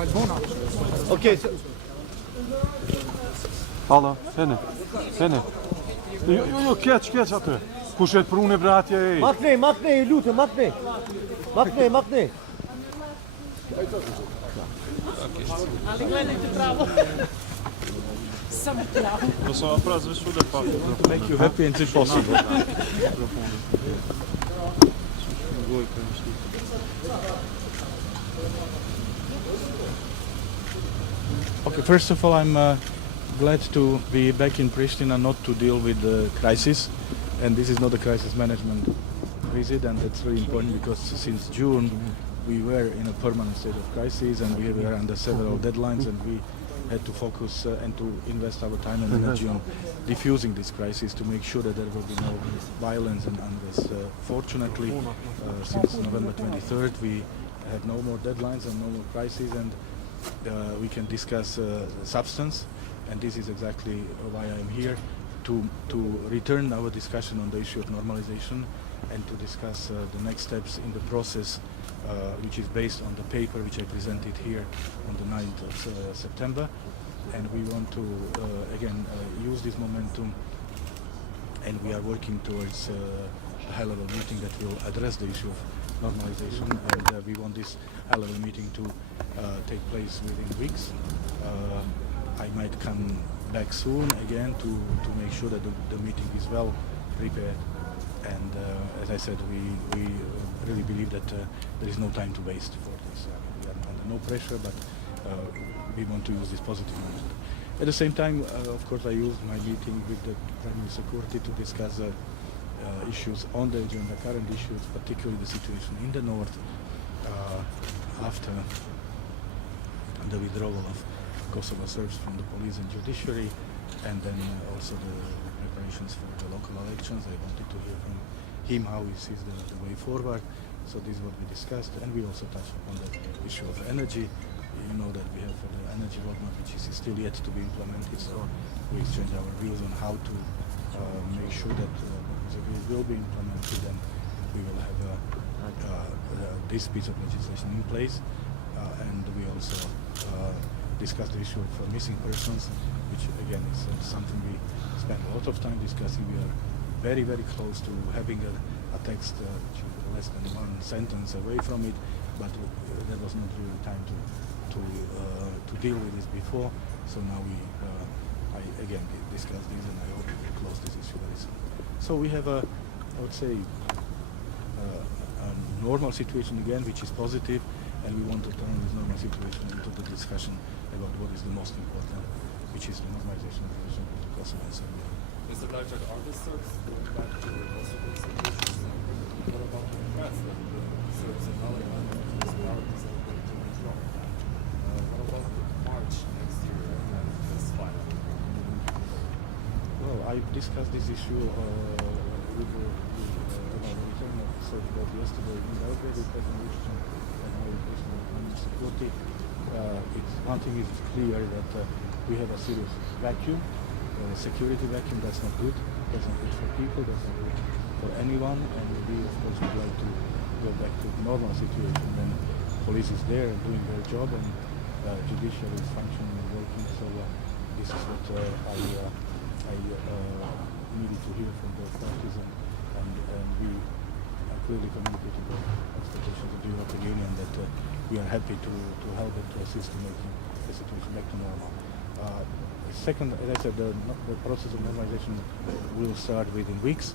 Okay. Halla, Henne. Jo, keq aty. Pushet për unë e bratja e. Makne, lutem, makne. KosovaPress veç fulet pak. To make you happy and it's possible. Okay, first of all, I'm glad to be back in Pristina, not to deal with the crisis, and this is not a crisis management visit, and that's really important because since June we were in a permanent state of crisis, and we were under several deadlines, and we had to focus and to invest our time and energy on diffusing this crisis to make sure that there will be no violence and unrest. Fortunately, since November 23rd, we have no more deadlines and no more crises, and we can discuss substance, and this is exactly why I'm here, to return our discussion on the issue of normalization and to discuss the next steps in the process, which is based on the paper which I presented here on the 9th of September. And we want to, again, use this momentum, and we are working towards a high-level meeting that will address the issue of normalization, and we want this high-level meeting to take place within weeks. I might come back soon again to make sure that the meeting is well prepared. And as I said, we really believe that there is no time to waste for this. We are under no pressure, but we want to use this positive moment. At the same time, of course, I used my meeting with the Prime Minister Kurtin to discuss issues on the agenda, current issues, particularly the situation in the north after the withdrawal of Kosovo Serbs from the police and judiciary, and then also the preparations for the local elections. I wanted to hear from him how he sees the way forward. So this is what we discussed, and we also touched upon the issue of energy. You know that we have the energy roadmap, which is still yet to be implemented, so we exchange our views on how to make sure that the views will be implemented, and we will have this piece of legislation in place. And we also discussed the issue of missing persons, which again is something we spend a lot of time discussing. We are very, very close to having a text which is less than one sentence away from it, but there was not really time to deal with this before. So now I again discussed this, and I hope we will close this issue very soon. So we have I would say, a normal situation again, which is positive, and we want to turn this normal situation into the discussion about what is the most important, which is the normalization of relations between Kosovo and Serbia. Mr. Lajçak, are the Serbs going back to the Kosovo institutions? What about the threats that the Serbs and Alban parties are going to withdraw? What about the March next year and this final? Well, I discussed this issue with the return of Serb both yesterday in Belgrade with President Lajçak and now with Prime Minister Kurtin. One thing is clear that we have a serious vacuum, security vacuum. That's not good. That's not good for people. That's not good for anyone. And we, of course, would like to go back to the normal situation when police is there and doing their job and judiciary is functioning and working. So this is what I needed to hear from both parties, and we clearly communicated the expectations of the European Union that we are happy to help and to assist in making the situation back to normal. Second, as I said, the process of normalization will start within weeks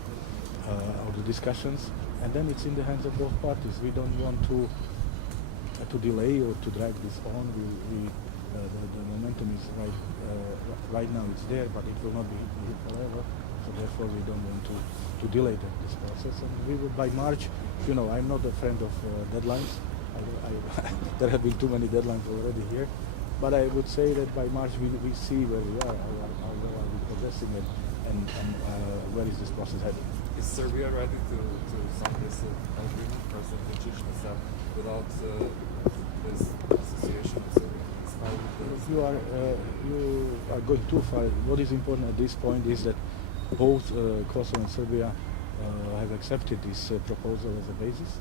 of the discussions, and then it's in the hands of both parties. We don't want to delay or to drag this on. The momentum is right now. It's there, but it will not be here forever. So therefore, we don't want to delay this process. And we will, by March, you know, I'm not a friend of deadlines. There have been too many deadlines already here. But I would say that by March we see where we are, how well are we progressing, and where is this process heading. Is Serbia ready to sign this agreement, President Lajçak said, without this association of Serbia? You are going too far. What is important at this point is that both Kosovo and Serbia have accepted this proposal as a basis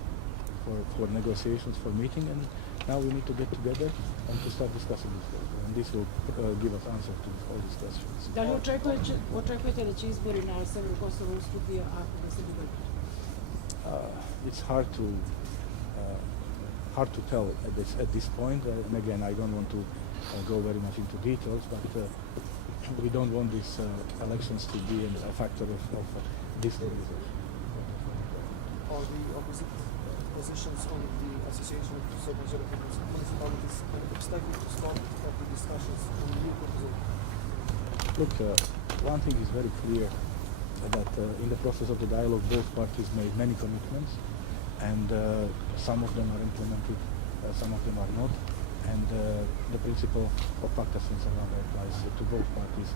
for negotiations, for meeting, and Now we need to get together and to start discussing this further. And this will give us answers to all these questions. Da li očekujete da će izbori na severu Kosova uspjeti ako da se bude? It's hard to tell at this point. And again, I don't want to go very much into details, but we don't want these elections to be a factor of destabilization. Are the opposite positions on the Association of Serbian Municipalities expected to start the discussions on the new proposal? Look, one thing is very clear, that in the process of the dialogue, both parties made many commitments, and some of them are implemented, some of them are not, and the principle of pacta sunt servanda applies to both parties.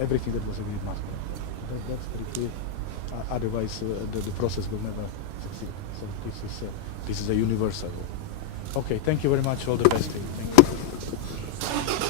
Everything that was agreed must be applied. That's very clear. Otherwise, the process will never succeed. So this is a universal rule. Okay, thank you very much. All the best to you. Thank you.